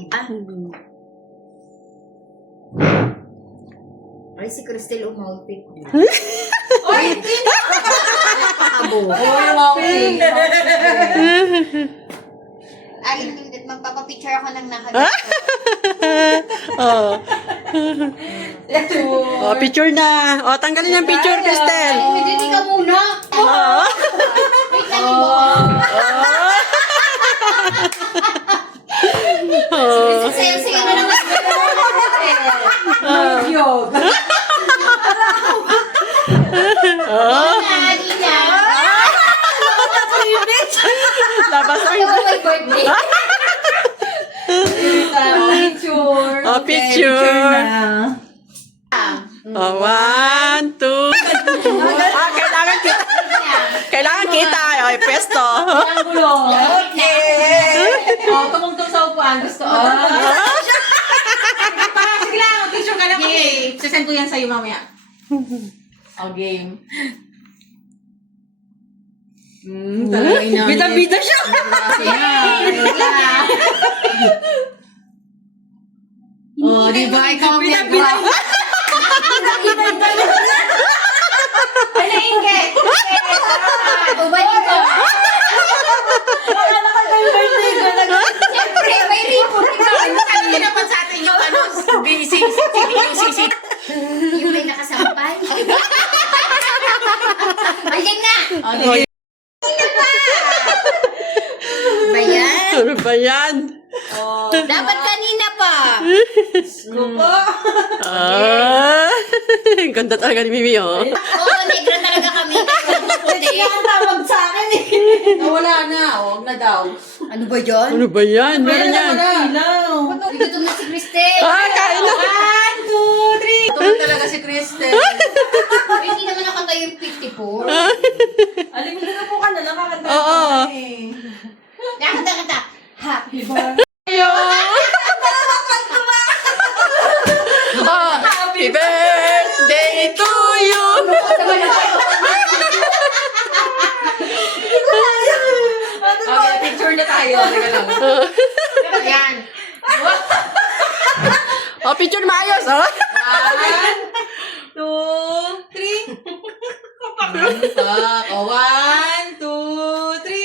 Diba? Ay, si Cristel umautik. Oy, hindi na! Napakabo. Umautik. Ay, magpapapicture ako ng nakalito. Oh. Oh, picture na. Oh, tanggalin yung picture, Cristel. Hindi ka muna. Oh. Wait lang, ibo. Sayo-sayo na naman. Yog. Di na. Labas ang... Ikaw may birthday. Picture. Oh, picture. na. Oh, 1, 2. Kailangan kita. Kailangan kita. Oh, pesto. Ang gulo. Okay. Oh, tumungtong sa upuan. Gusto. Sige lang. Picture ka lang. Okay. Sasend ko yan sa'yo mamaya. Oh, game. Talaga ina. Bida-bida siya. Oh, di ba? Ikaw ang Bida-bida. Ay, nainggit. Ubalik ko. Siyempre, may ripon. Sabi naman sa atin yung ano, CC. Yung may nakasampay. Balik na. Okay. Ba yan? Ano ba yan? Dapat kanina pa. Ang ganda talaga ni Mimi, oh. Oo, negra talaga kami. Puti. Tawag sa akin eh. Nawala na. Huwag na daw. Ano ba yun? Ano ba yan? Meron yan. Hindi ko na si Cristel. Kain na. 1, 2, 3. Ito talaga si Kristen. Hindi naman nakatayo yung 54. Alam mo na po ka na. Nakakanta Oo. Nakata. Happy birthday. Happy birthday to you. Okay, picture na tayo. Teka lang. Ayan. Oh, picture maayos, oh. 1, 2, 3. Oh, 1, 2, 3.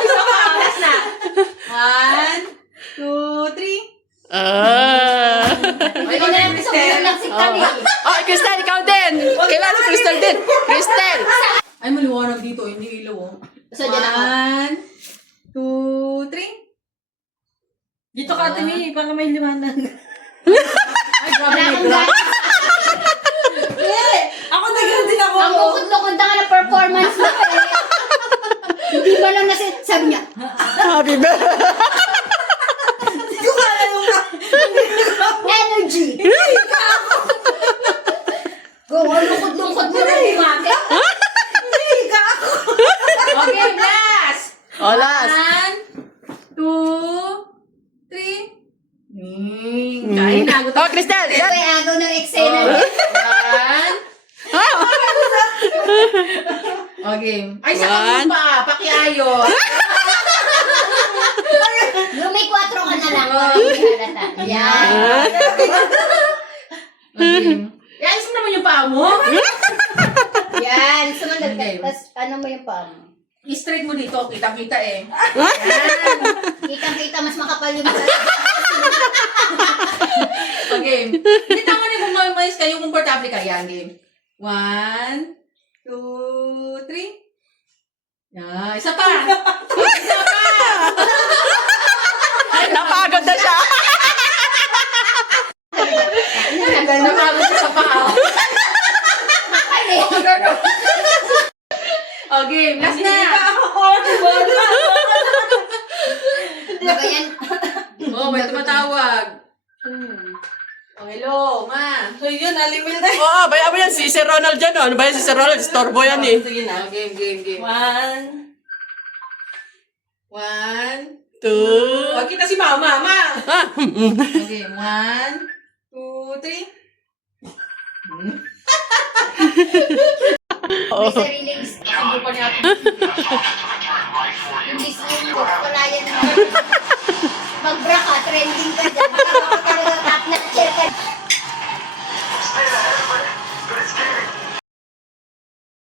Isa pa, last na. 1, 2, 3. Hindi na lang sa ulo lang si Kami. Oh, Cristel, ikaw din. Kailan si Cristel din? Cristel. Ay, maliwanag dito. Hindi ilaw. Oh. So, dyan ako. 1, 2, 3. Dito ka, Timi, para may liwanag. Ay, grabe Wala na akong drop. gana. Ako nagano din ako. Ang bukod-lukod na nga na performance mo eh. Hindi ba lang sabi niya, Happy birthday. Hindi ko kaya yung energy. Kung ang lukod-lukod mo na umaga. Hindi ka ako. Okay, last. Oh, last. 1, 2, 3. Kain na. Oh, Cristel. Ito ay agaw ng eksena. 1. Okay. Ay, sa One. pa. Pakiayo. Lumi 4 ka na lang. Hindi halata. Yan. Okay. Iayos mo naman yung paa mo. Yan. Sumunod ka. Okay. Tapos ano mo yung paa mo? I-straight mo dito. Kitang-kita eh. Kitang-kita mas makapal yung mata. Okay. Hindi tama na kung mamayos kayo, komportable ka. Yan, game. 1, 2, 3. Yan. Isa pa. Isa pa. Napagod na siya. Napagod siya sa paa. Okay, last na. Diba yan? Oh, may tumatawag. Oh, hello, ma. So yun, alimil na. Oo, baya ba yan? Si Sir Ronald dyan, oh. Ano ba yan? Si Sir Ronald, storbo yan, eh. Sige na. Game. 1. 1, 2. Wag kita si mama, ma. Ah. Okay, 1, 2, 3. May sariling Ano pa niya? hindi yung palayan naman.